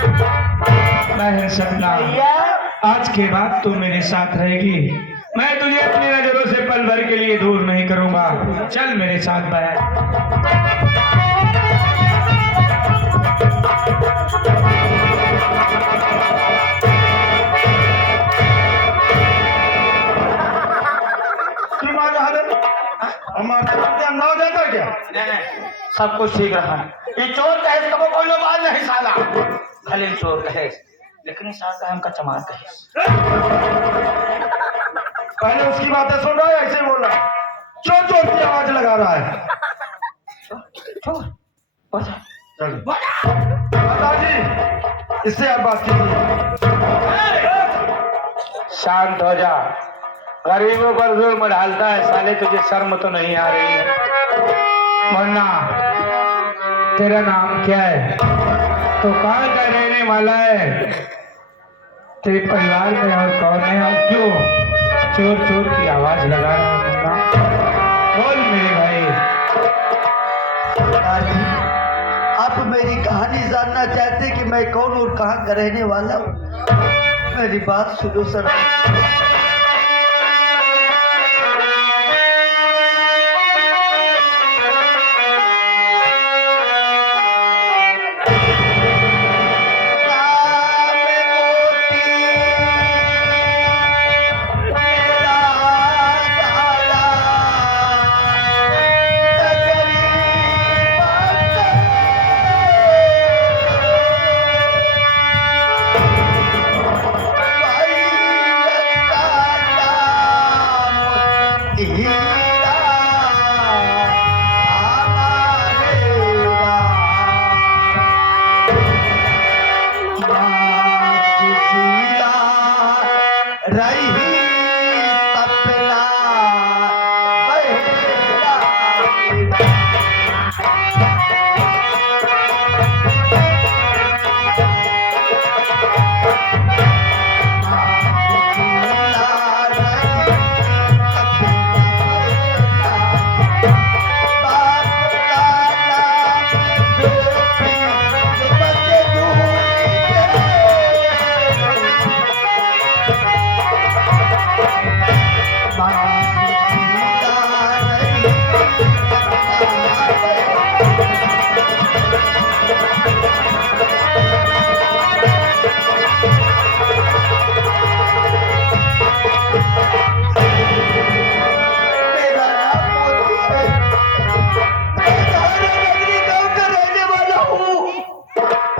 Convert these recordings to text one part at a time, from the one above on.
बहन सपना, आज के बाद तू मेरे साथ रहेगी। मैं तुझे अपनी नजरों से पल भर के लिए दूर नहीं करूंगा। चल मेरे साथ बहन। अंदाज जाता क्या? नहीं, सब कुछ ठीक रहा। ये चोर कहे कबो कोई बात नहीं साला, भले चोर कहे लेकिन साला हमका चमार कहे। पहले उसकी बातें सुन रहा है, ऐसे बोल रहा है, चोर चोर की आवाज लगा रहा है। चोर दादाजी, इससे आप बात कीजिए। शांत हो जा। गरीबों पर जुल्म डालता है साले, तुझे शर्म तो नहीं आ रही है? मुन्ना, तेरा नाम क्या है? तो कहाँ का रहने वाला है? तेरे परिवार में और कौन है? और क्यों चोर चोर की आवाज लगा रहा है? मुन्ना बोल मेरे भाई। दादी, आप मेरी कहानी जानना चाहते कि मैं कौन और कहाँ का रहने वाला हूँ? मेरी बात सुनो सर।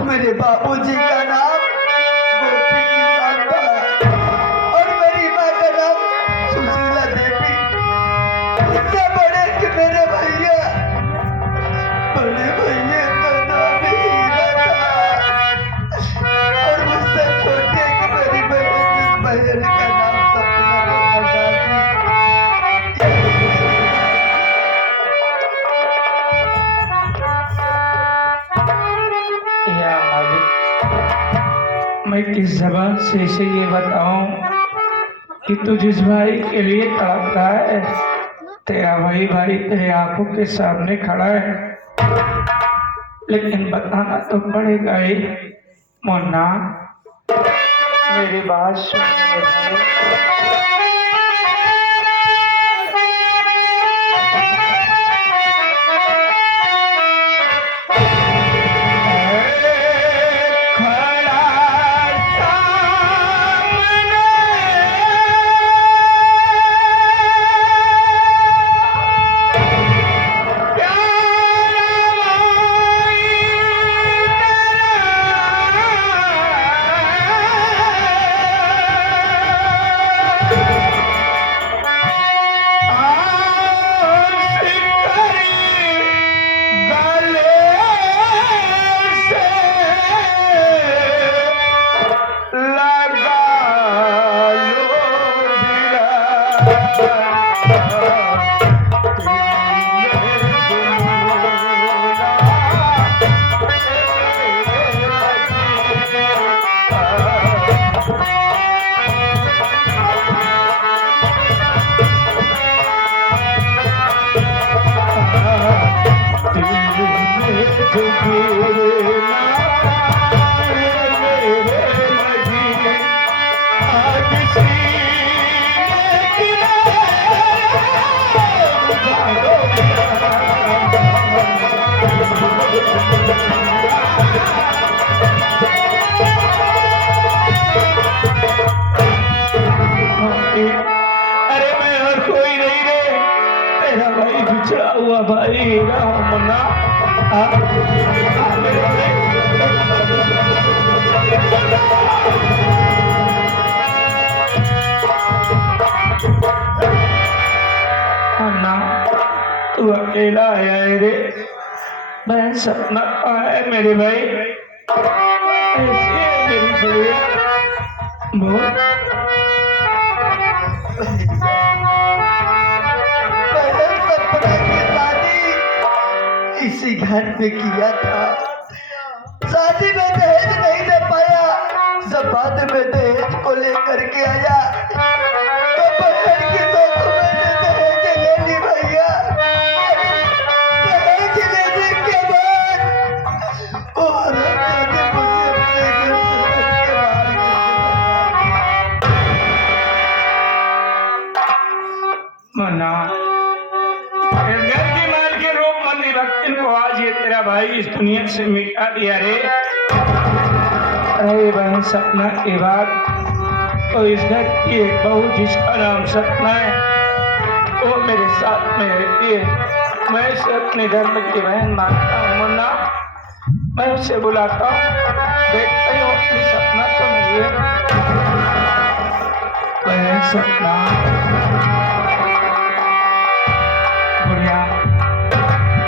मेरे बाबूजी का नाम गोपी किसान था और मेरी माँ का नाम सुशीला देवी। इससे बड़े कि मेरे भैया, बड़े भैया का नाम हीरा था और मुझसे छोटे कि मेरी बहन का नाम सपना था। या मालिक, मैं किस जबान से इसे ये बताऊं कि तू जिस भाई के लिए तड़पता है, तेरा वही भाई तेरे आंखों के सामने खड़ा है, लेकिन बताना तो पड़ेगा ही। मुन्ना, मेरी बात सुन मेरे भाई। मेरे भाई। अन्ना तू अकेला आया है रे, मैं सपना है मेरे भाई, ऐसी है मेरी गुड़िया। बहुत मैंने सपना की शादी इसी घर में किया था। शादी में दहेज नहीं दे पाया, जब बाद में दहेज को लेकर के आया तो बहन की तो मैंने दहेज ले ली भैया। दहेज लेने के बाद वो औरत ने मुझे अपने घर से धक्के मार के मना इस घर की माल के रूप मंदी भक्ति को आज ये तेरा भाई इस दुनिया से मिटा दिया रे। अरे बहन सपना के बाद तो इस घर की एक बहू जिसका नाम सपना है वो मेरे साथ में रहती है। मैं उसे अपने धर्म की बहन मानता हूँ मुन्ना, मैं उसे बुलाता हूँ, देखता हूँ अपनी सपना तो नहीं है। बहन सपना बुढ़िया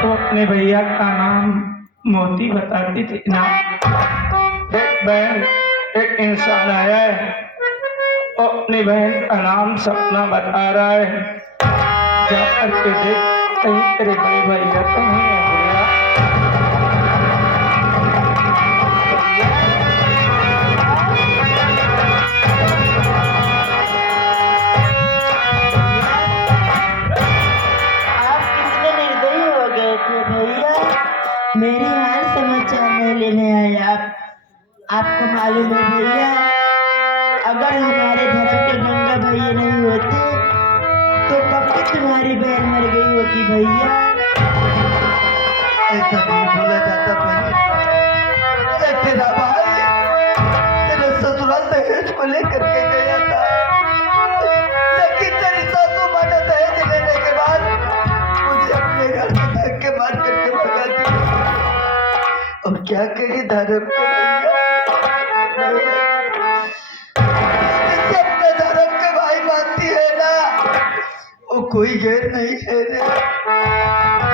तो अपने भैया का नाम मोती बताती थी ना। एक बहन एक इंसान आया है, वो अपनी बहन का नाम सपना बता रहा है। जा करके देख कहीं तेरे बड़े भैया तो नहीं है बुढ़िया। आप कितने निर्दयी हो गए थे भैया, मेरे हाल समाचार नहीं लेने आए आप। आपको मालूम है भैया, अगर हमारे धर्म के गंगा भैया नहीं होते तो कब तक तुम्हारी बहन मर गई होती भैया। ऐसा नहीं बोला जाता बहन। ए तेरा भाई तेरे ससुराल दहेज को लेकर के गया था, लेकिन तेरी सासू माँ ने दहेज लेने के बाद मुझे अपने घर से धक्के मार करके भगा दिया। अब क्या करें धर्म के भैया, जिसे अपने धर्म के भाई मानती है ना वो कोई गैर नहीं है रे।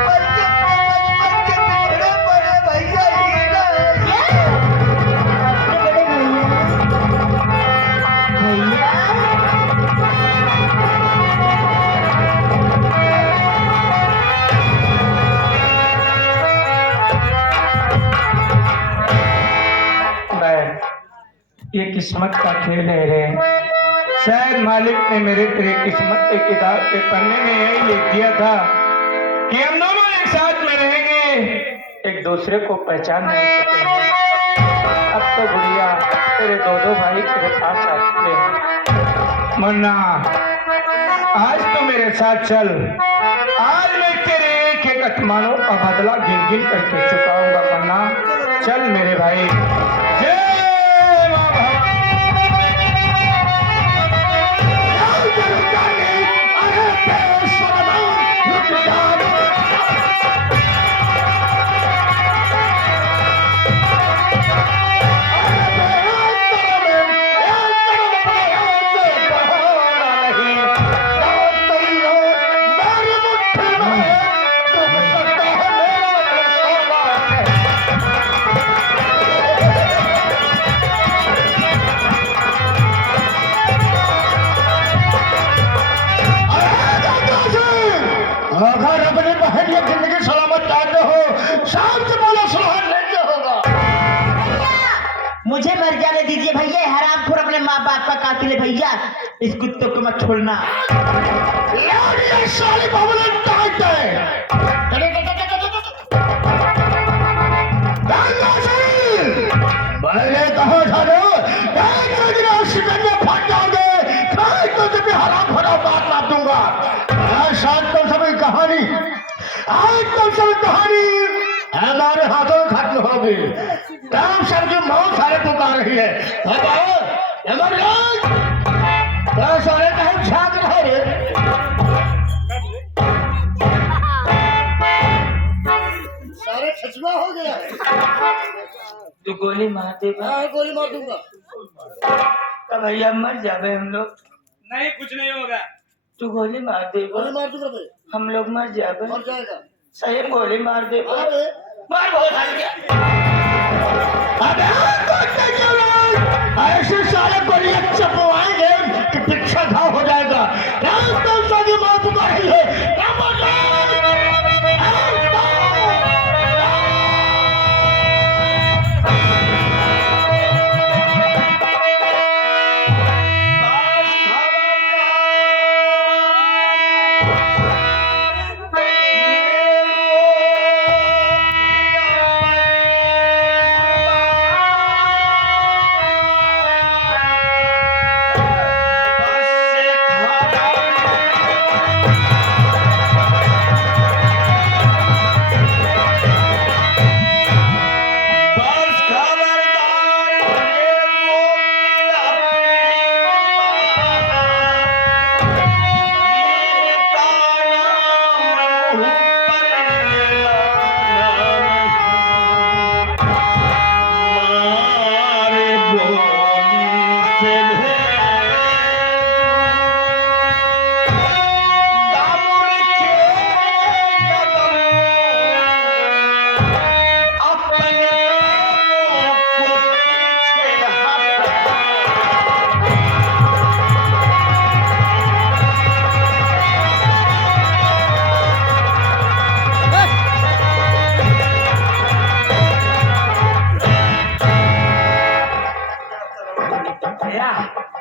बल्कि अपने बचपन के पिछड़े पड़े भैया ही ना है। बड़े भैया बैठ, ये किस्मत का खेल है रे। शायद मालिक ने मेरे तेरे किस्मत के किताब के पन्ने में यही लिख दिया था कि हम दोनों एक साथ में रहेंगे, एक दूसरे को पहचान नहीं सकेंगे। अब तो बुढ़िया तेरे दो भाई तेरे पास आ चुके हैं। मुन्ना आज तो मेरे साथ चल, आज मैं तेरे एक एक अतमानों का बदला गिन गिन करके चुकाऊंगा। मुन्ना चल मेरे भाई। जय मां अगर अपनी बहन की जिंदगी सलामत चाहते हो शांत बोलो, सुलह लेके होगा। मुझे मर जाने दीजिए भैया, हरामखोर अपने माँ बाप का कातिल है भैया, इस कुत्तों को मत छोड़ना। ये साली बाबुल टाइट है। मैंने कहा था ना फट जाओगे, तुझे भी हराम भरा बात ला दूंगा। शायद तुम सभी कहानी, आज तुम सभी कहानी हमारे हाथों में खत्म होगी। काम सर की मौत सारे पुकार रही है। सारे टाइम छात्र है रे। सारे छछुआ गोली मार दे गोली मार दूंगा। तो भैया मर जावे हम लोग। नहीं कुछ नहीं होगा। तू गोली मार दे गोली मार दूंगा बे। हम लोग मर जावे। मर जाएगा। सही में गोली मार दे अरे मार बहुत हाल गया। अबे ऐसे सारे गोलियां चपवाएंगे कि पीछे घाव हो जाएगा। एकदम सभी मार पुकार है।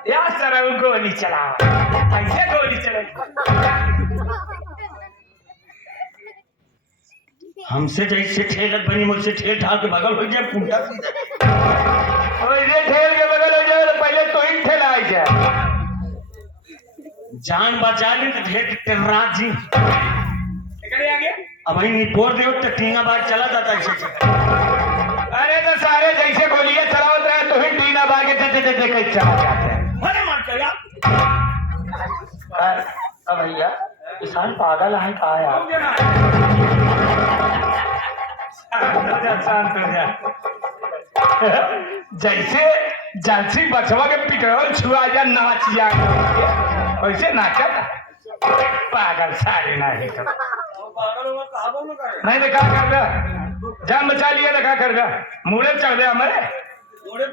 या सर गोली चलाओ। ऐसे गोली चलाई। हमसे जैसे ठेलत बनी मुझसे ठेल ठाल के बगल हो जाए पुंटा सीधा। वैसे ठेल के बगल हो जाए तो पहले तो ही ठेला आई जाए। जान बचा ली तो ढेर टेर्राज जी आगे अब वही निपोर दे तो टींगा बाग चला जाता ऐसे। अरे तो सारे जैसे गोलियां चलावत रहे तो ही टीना बागे दे कहीं चला जाते हैं। अरे मार चला अब भैया किसान पागल है कहा यार। शांत हो जा। जैसे जलसी बचवा के पिटरौल छुआ जा नाच जा वैसे नाचा पागल सारे नहीं तो नहीं देखा कर दे जान बचा लिया देखा कर दे मुड़े चढ़ दे हमारे अरे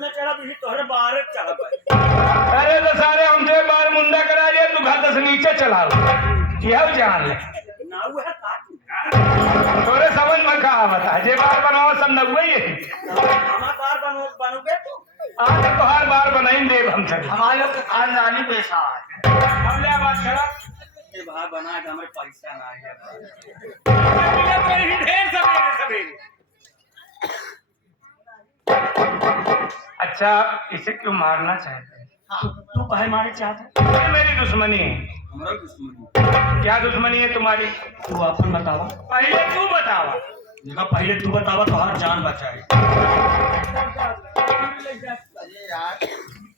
तो सारे हमसे बार मुंडा करा लिया तू घर से नीचे चला यह जान ले थोड़े समझ में कहा बता जे बार बनाओ सब नगुए आज तो हर बार बनाई देव हम सब हमारे लोग के खानदानी पेशा है। हम ले बात करा बना हमारे पैसा ना है। ढेर सवेरे अच्छा इसे क्यों मारना चाहते हैं? तू कहे मारे चाहते ये मेरी दुश्मनी है। हमारा दुश्मनी क्या दुश्मनी है तुम्हारी? तू अपन बतावा। पहले तू बतावा। देखा पहले तू बतावा तो हर जान बचाए।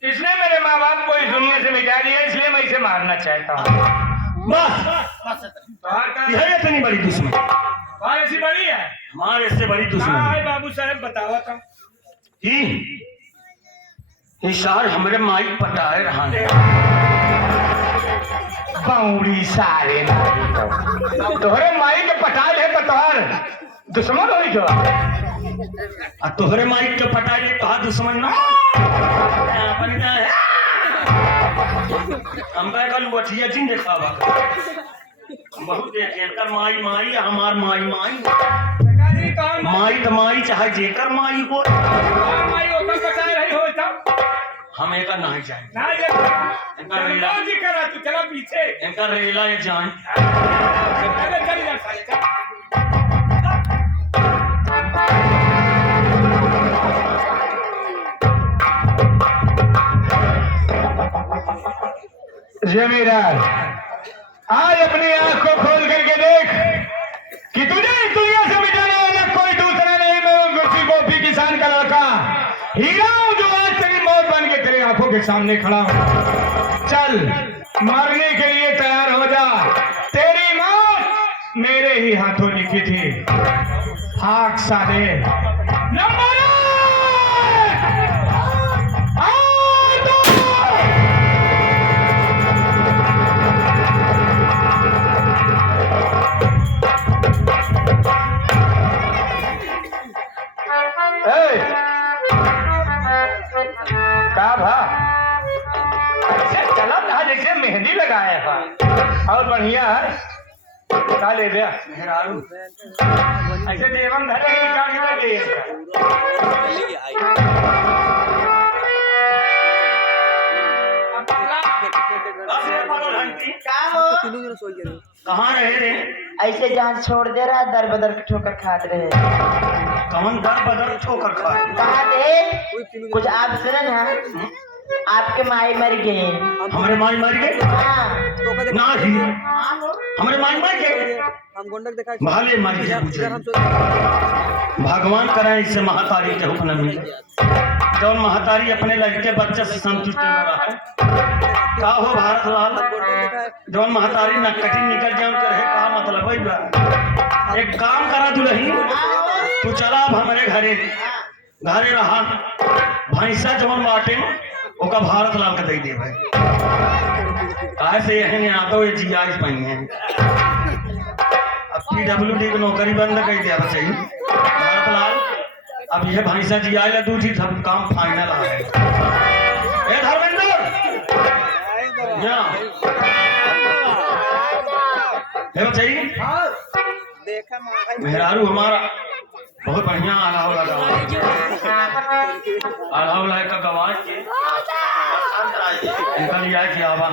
इसने मेरे माँ बाप को इस दुनिया से मिटा दिया इसलिए मैं इसे मारना चाहता हूँ। बस यह इतनी बड़ी दुश्मन बात ऐसी बड़ी है हमारे से बड़ी कहाँ दुश्मन है बाबू साहब बतावा था ही साल हमारे माई पटाए रहा बाउरी सारे तोहरे माई के पटाल है तो तोहर दुश्मन हो जो और तोहरे माई के पटाए कहा दुश्मन ना हम कल बठिया जिन देखा बहुत जेकर माई माई हमार माई माई माई तो माई चाहे जेकर माई हो हम एक नहीं जाए चला पीछे इनका रेला ये जान जमींदार आज अपनी आंख को खोल करके देख कि तुझे इस दुनिया से मिटाने वाला कोई दूसरा नहीं मैं गुस्सी गोपी किसान का लड़का हीरा हूं जो आज तेरी मौत बन के तेरी आंखों के सामने खड़ा हूं। चल मरने के लिए तैयार हो जा। तेरी मौत मेरे ही हाथों लिखी थी। हाथ साले नंबर का भा ऐसे चला था जैसे मेहंदी लगाया था और बढ़िया है का ले गया मेहरारू ऐसे देवम घर की गाड़ी लगे कहाँ रहे रे? ऐसे जान छोड़ दे रहा दर बदर के ठोकर खाते रहे। कौन दर बदर ठोकर खा? कहा थे कुछ आप सुने ना, आपके माई मर गए। हमारे माई मर गए? हाँ ना ही हमारे माई मर गए। भाले मर गए पूछे। भगवान कराए इससे महातारी के हुक्म में जौन महातारी अपने लड़के बच्चे से संतुष्ट न रहा है। का हो भारत लाल जौन महातारी नकटी निकल जाए उनके रहे का मतलब है बा? एक काम करा दुलही तू चला अब हमारे घरे घरे रहा भैंसा जौन बाटे ओका भारत लाल का दे दे भाई काहे से यही आतो ये जियाज पाई है। अब PWD की नौकरी बंद कर दिया बच्चे भारत लाल अब यह भैंसा जिया ला दूसरी सब काम फाइनल आ गए। ए धर्मेंद्र जा हे बच्चे मेहरारू हमारा बहुत बढ़िया आला लगा आला का गवाज के निकल जाए कि आवा